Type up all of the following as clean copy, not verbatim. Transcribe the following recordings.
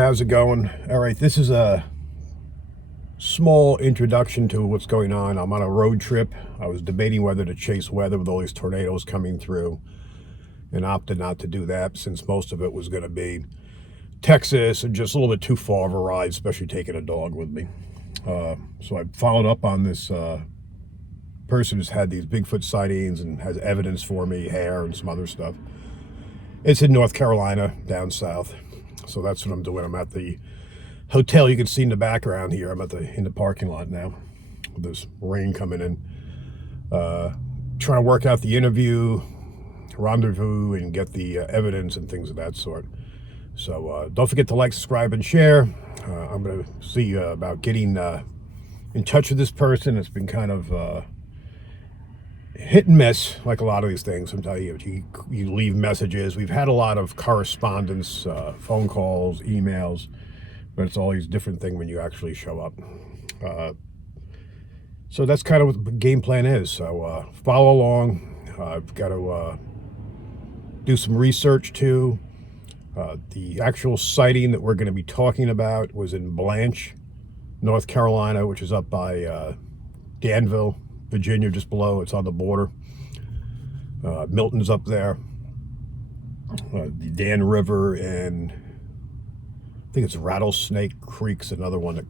how's it going? All right, this is a small introduction to what's going on. I'm on a road trip. I was debating whether to chase weather with all these tornadoes coming through and opted not to do that since most of it was going to be Texas and just a little bit too far of a ride, especially taking a dog with me. So I followed up on this person who's had these Bigfoot sightings and has evidence for me, hair and some other stuff. It's in North Carolina, down south. So that's what I'm doing. I'm at the hotel you can see in the background here. I'm in the parking lot now with this rain coming in. Trying to work out the interview, rendezvous, and get the evidence and things of that sort. So don't forget to like, subscribe, and share. I'm going to see about getting in touch with this person. It's been kind of hit and miss, like a lot of these things. I'm telling you, you leave messages. We've had a lot of correspondence, phone calls, emails, but it's always a different thing when you actually show up. So that's kind of what the game plan is. So follow along. I've got to do some research too. The actual sighting that we're going to be talking about was in Blanch, North Carolina, which is up by Danville, Virginia, just below. It's on the border. Milton's up there. The Dan River, and I think it's Rattlesnake Creek's another one that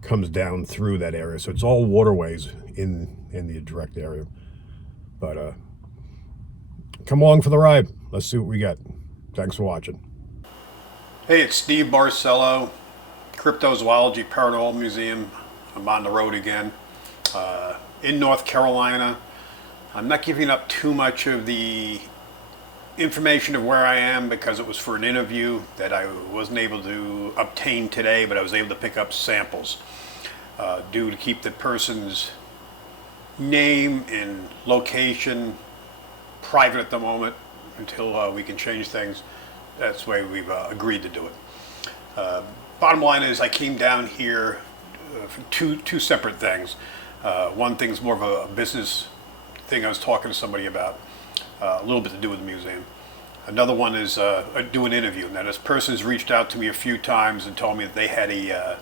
comes down through that area. So it's all waterways in the direct area. But come along for the ride. Let's see what we got. Thanks for watching. Hey, it's Steve Barcelo, Cryptozoology Paranormal Museum. I'm on the road again. In North Carolina. I'm not giving up too much of the information of where I am because it was for an interview that I wasn't able to obtain today, but I was able to pick up samples due to keep the person's name and location private at the moment until we can change things. That's the way we've agreed to do it. Bottom line is I came down here for two separate things. One thing's more of a business thing I was talking to somebody about, a little bit to do with the museum. Another one is do an interview. Now this person's reached out to me a few times and told me that they had a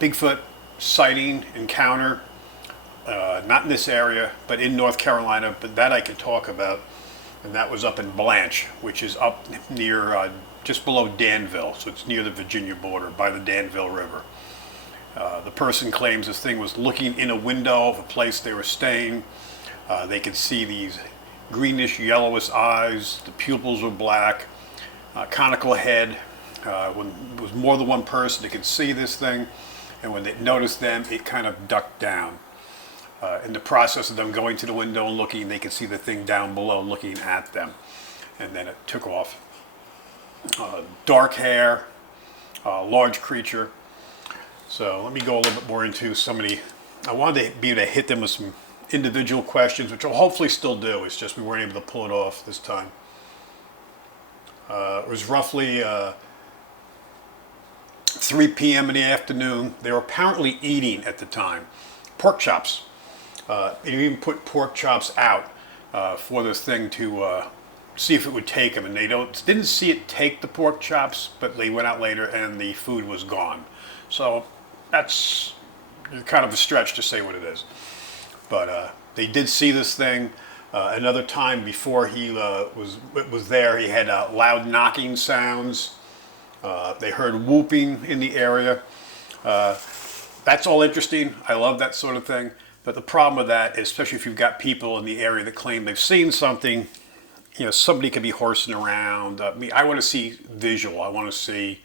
Bigfoot sighting encounter, not in this area, but in North Carolina, but that I can talk about. And that was up in Blanch, which is up near, just below Danville. So it's near the Virginia border by the Danville River. The person claims this thing was looking in a window of a place they were staying. They could see these greenish, yellowish eyes. The pupils were black, conical head. When it was more than one person that could see this thing, and when they noticed them, it kind of ducked down. In the process of them going to the window and looking, they could see the thing down below looking at them, and then it took off. Dark hair, large creature. So let me go a little bit more into I wanted to be able to hit them with some individual questions, which I'll hopefully still do. It's just we weren't able to pull it off this time. It was roughly 3 p.m. in the afternoon. They were apparently eating at the time pork chops. They even put pork chops out for this thing to see if it would take them, and they didn't see it take the pork chops, but they went out later and the food was gone. So that's kind of a stretch to say what it is. But they did see this thing. Another time before he was there, he had loud knocking sounds. They heard whooping in the area. That's all interesting. I love that sort of thing. But the problem with that, especially if you've got people in the area that claim they've seen something, somebody could be horsing around. I want to see visual. I want to see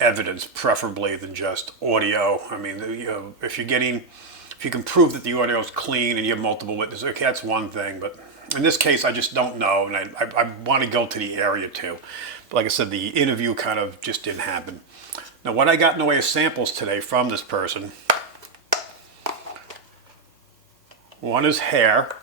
evidence, preferably than just audio. I mean, if you can prove that the audio is clean and you have multiple witnesses, okay, that's one thing. But in this case, I just don't know, and I want to go to the area too. But like I said, the interview kind of just didn't happen. Now, what I got in the way of samples today from this person, one is hair.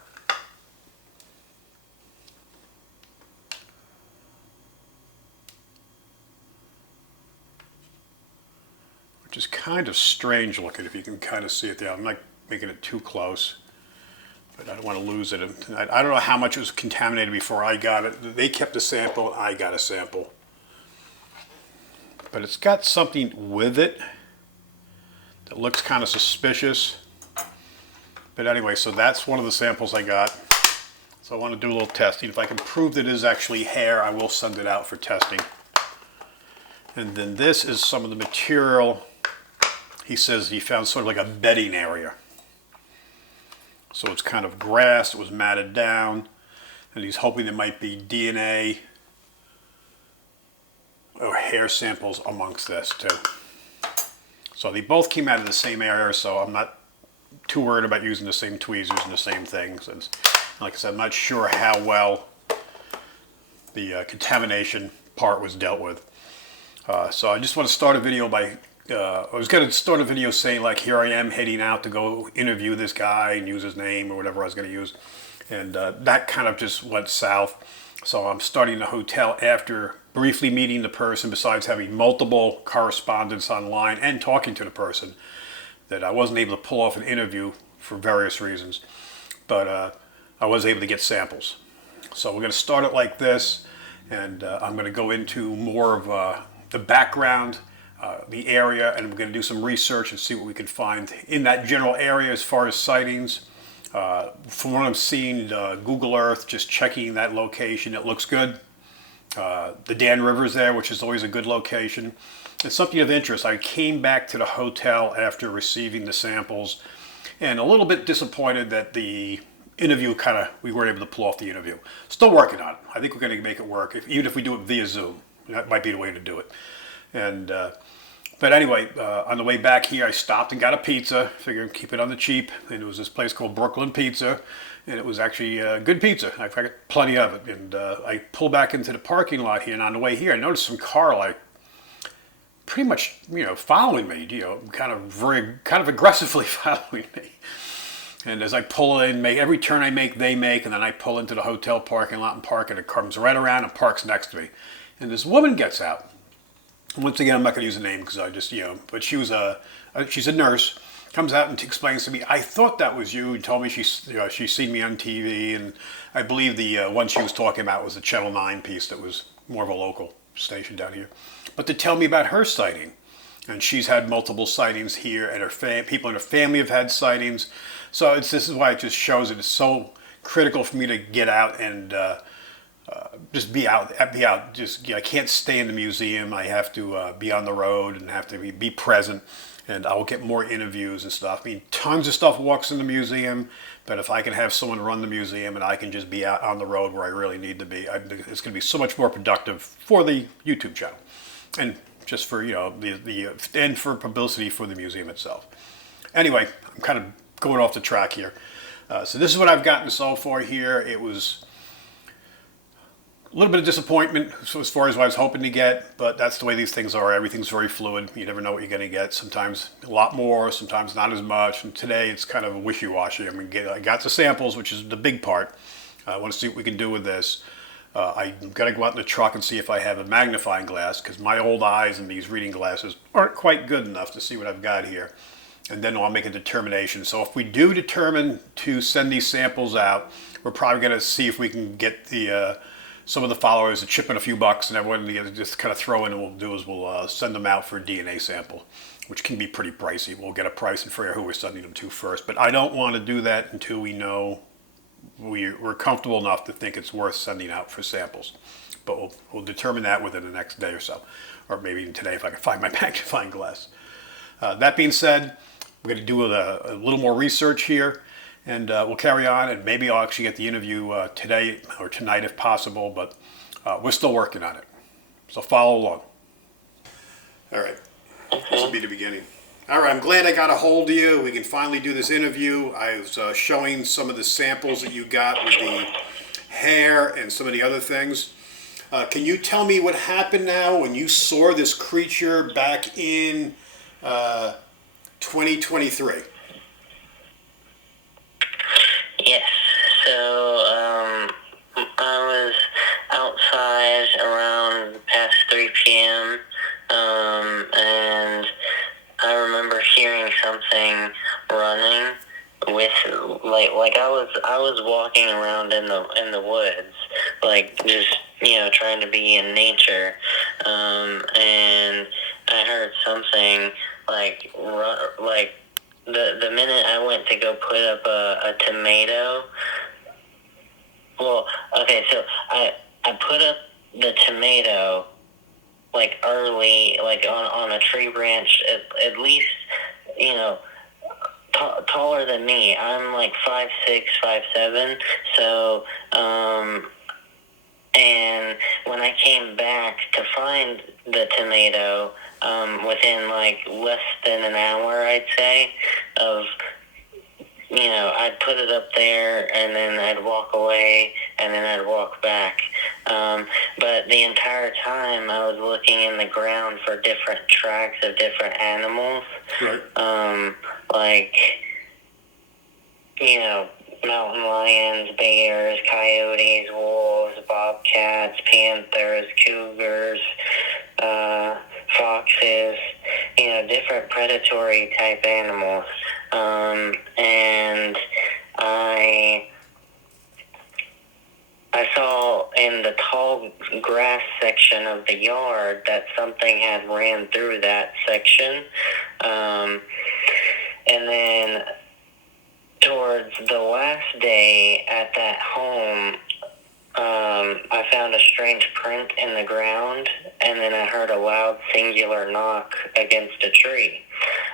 Which is kind of strange looking, if you can kind of see it there. I'm not making it too close, but I don't want to lose it. I don't know how much was contaminated before I got it. They kept a sample, I got a sample. but it's got something with it that looks kind of suspicious. But anyway, so that's one of the samples I got. So I want to do a little testing. If I can prove that it is actually hair, I will send it out for testing. And then this is some of the material. He says he found sort of like a bedding area. So it's kind of grass, it was matted down, and he's hoping there might be DNA or hair samples amongst this too. So they both came out of the same area, so I'm not too worried about using the same tweezers and the same things. And like I said, I'm not sure how well the contamination part was dealt with. So I just want to start a video by, I was going to start a video saying like, here I am heading out to go interview this guy and use his name or whatever I was going to use. And that kind of just went south. So I'm starting the hotel after briefly meeting the person, besides having multiple correspondence online and talking to the person, that I wasn't able to pull off an interview for various reasons. But I was able to get samples. So we're going to start it like this, and I'm going to go into more of the background, the area, and we're going to do some research and see what we can find in that general area as far as sightings. From what I'm seeing, Google Earth, just checking that location, it looks good. The Dan River's there, which is always a good location. It's something of interest. I came back to the hotel after receiving the samples, and a little bit disappointed that the interview we weren't able to pull off the interview. Still working on it. I think we're going to make it work, even if we do it via Zoom. That might be the way to do it. And but anyway, on the way back here, I stopped and got a pizza. Figured keep it on the cheap. And it was this place called Brooklyn Pizza, and it was actually good pizza. I got plenty of it. And I pulled back into the parking lot here, and on the way here, I noticed some car like pretty much, following me. Kind of aggressively following me. And as I pull in, every turn I make, they make, and then I pull into the hotel parking lot and park, and it comes right around and parks next to me. And this woman gets out. Once again, I'm not going to use a name because I just, but she's a nurse, comes out and explains to me, I thought that was you, and told me she's seen me on TV, and I believe the one she was talking about was the Channel 9 piece that was more of a local station down here. But to tell me about her sighting, and she's had multiple sightings here, and her people in her family have had sightings. So this is why it just shows that it's so critical for me to get out and just be out. I can't stay in the museum. I have to be on the road and have to be present. And I will get more interviews and stuff. I mean, tons of stuff walks in the museum, but if I can have someone run the museum and I can just be out on the road where I really need to be, it's going to be so much more productive for the YouTube channel, and just for and for publicity for the museum itself. Anyway, I'm kind of going off the track here. So this is what I've gotten so far here. It was a little bit of disappointment as far as what I was hoping to get, but that's the way these things are. Everything's very fluid. You never know what you're going to get. Sometimes a lot more, sometimes not as much. And today it's kind of wishy-washy. I got the samples, which is the big part. I want to see what we can do with this. I've got to go out in the truck and see if I have a magnifying glass, because my old eyes and these reading glasses aren't quite good enough to see what I've got here. And then I'll make a determination. So if we do determine to send these samples out, we're probably going to see if we can get the some of the followers to chip in a few bucks, and everyone just kind of throw in, and what we'll do is we'll send them out for a DNA sample, which can be pretty pricey. We'll get a price and figure out who we're sending them to first. But I don't want to do that until we know we're comfortable enough to think it's worth sending out for samples. But we'll determine that within the next day or so, or maybe even today if I can find my magnifying glass. That being said, we're going to do a little more research here, and we'll carry on, and maybe I'll actually get the interview today or tonight if possible, but we're still working on it. So follow along. All right, this will be the beginning. All right, I'm glad I got a hold of you. We can finally do this interview. I was showing some of the samples that you got with the hair and some of the other things. Can you tell me what happened now when you saw this creature back in 2023? Yes, so I was outside around past 3 p.m. And I remember hearing something running with like I was walking around in the woods, like just trying to be in nature, and something like the minute I went to go put up a tomato. Well, okay, so I put up the tomato like early, like on a tree branch, at least, you know, taller than me. I'm like 5'6", 5'7". So, and when I came back to find the tomato, within like less than an hour, I'd say, of, you know, I'd put it up there and then I'd walk away and then I'd walk back. But the entire time I was looking in the ground for different tracks of different animals. Right. Like, you know, mountain lions, bears, coyotes, wolves, bobcats, panthers, cougars, foxes, you know, different predatory type animals. And I saw in the tall grass section of the yard that something had ran through that section. And then towards the last day at that home, I found a strange print in the ground, and then I heard a loud singular knock against a tree.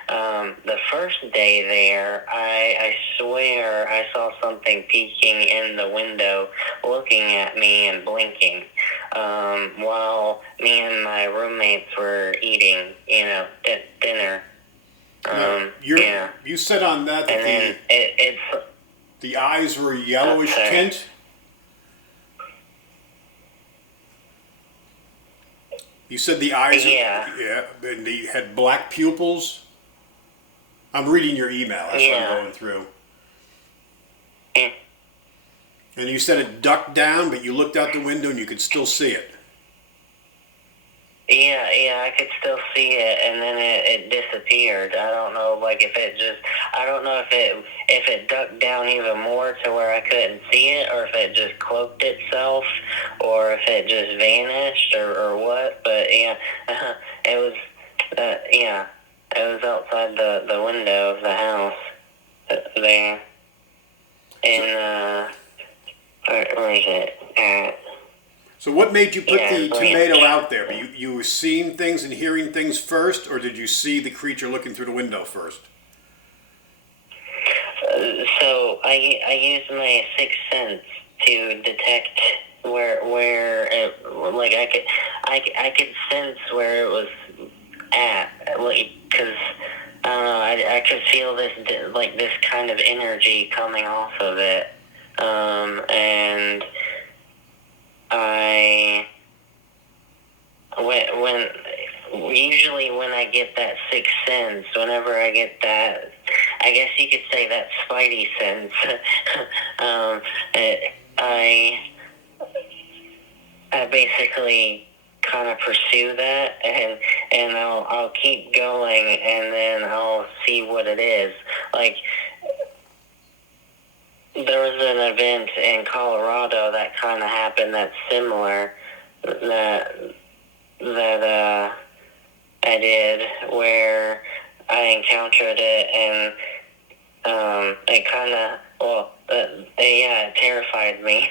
The first day there, I swear I saw something peeking in the window, looking at me and blinking, while me and my roommates were eating, you know, dinner. You said on that And then it's the eyes were yellowish tint. You said the eyes, and they had black pupils. I'm reading your email. That's what I'm going through. Yeah. And you said it ducked down, but you looked out the window and you could still see it. Yeah, I could still see it, and then it disappeared. I don't know, like I don't know if it ducked down even more to where I couldn't see it, or if it just cloaked itself, or if it just vanished, or what. But yeah, it was, it was outside the window of the house there. And where is it? So what made you put the tomato out there? You were seeing things and hearing things first, or did you see the creature looking through the window first? So I used my sixth sense to detect where it, like I could sense where it was at, like, because I don't know, I could feel this kind of energy coming off of it, and usually when I get that sixth sense, whenever I get that, I guess you could say that spidey sense, I basically kind of pursue that, and I'll keep going, and then I'll see what it is. Like, there was an event in Colorado that kind of happened that's similar, that I did, where I encountered it, and it kind of, it terrified me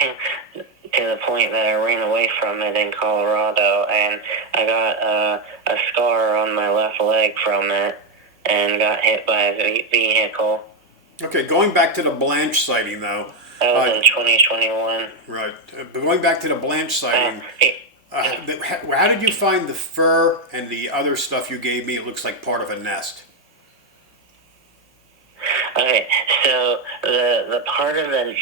to the point that I ran away from it in Colorado, and I got a scar on my left leg from it, and got hit by a vehicle. Okay, going back to the Blanch sighting, though. That was in 2021. Right. But going back to the Blanch sighting, how did you find the fur and the other stuff you gave me? It looks like part of a nest. Okay, so the part of the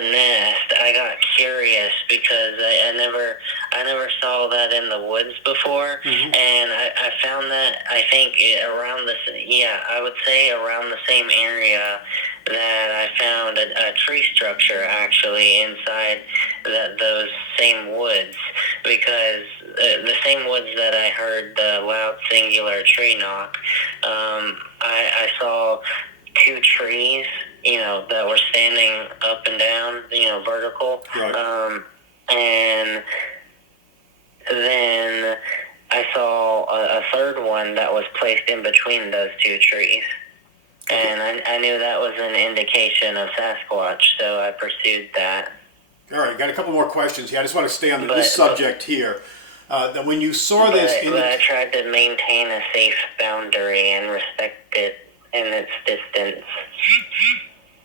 nest, I got curious because I never saw that in the woods before, and I found that, I think, I would say around the same area that I found a tree structure actually inside those same woods, because the same woods that I heard the loud singular tree knock, I saw two trees, that were standing up and down, vertical. Right. And then I saw a third one that was placed in between those two trees. And I knew that was an indication of Sasquatch, so I pursued that. All right, got a couple more questions here. I just want to stay on this subject here. That when you saw this, but I tried to maintain a safe boundary and respect it in its distance.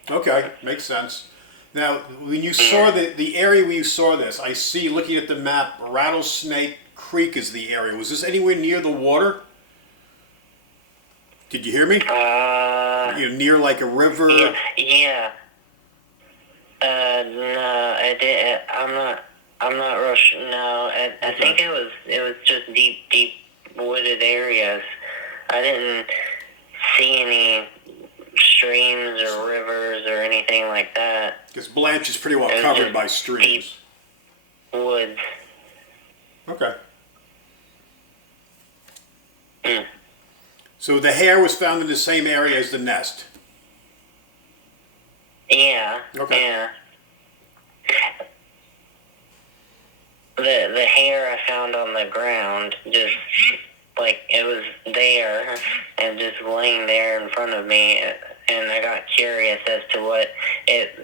Okay, makes sense. Now, when you saw the area where you saw this, I see, looking at the map, Rattlesnake Creek is the area. Was this anywhere near the water? Did you hear me? Near like a river? Yeah. No, I didn't. I'm not real sure. No, I think it was just deep wooded areas. I didn't see any streams or rivers or anything like that. Because Blanch is pretty well covered by streams. Deep woods. Okay. So the hair was found in the same area as the nest? Yeah. Okay. Yeah. The hair I found on the ground, just like it was there and just laying there in front of me, and I got curious as to what it.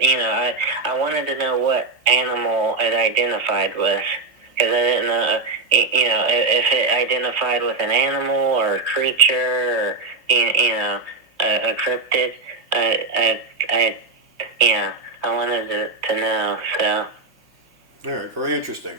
I wanted to know what animal it identified with, because I didn't know. If it identified with an animal or a creature or a cryptid. I wanted to know. So. All right, very interesting.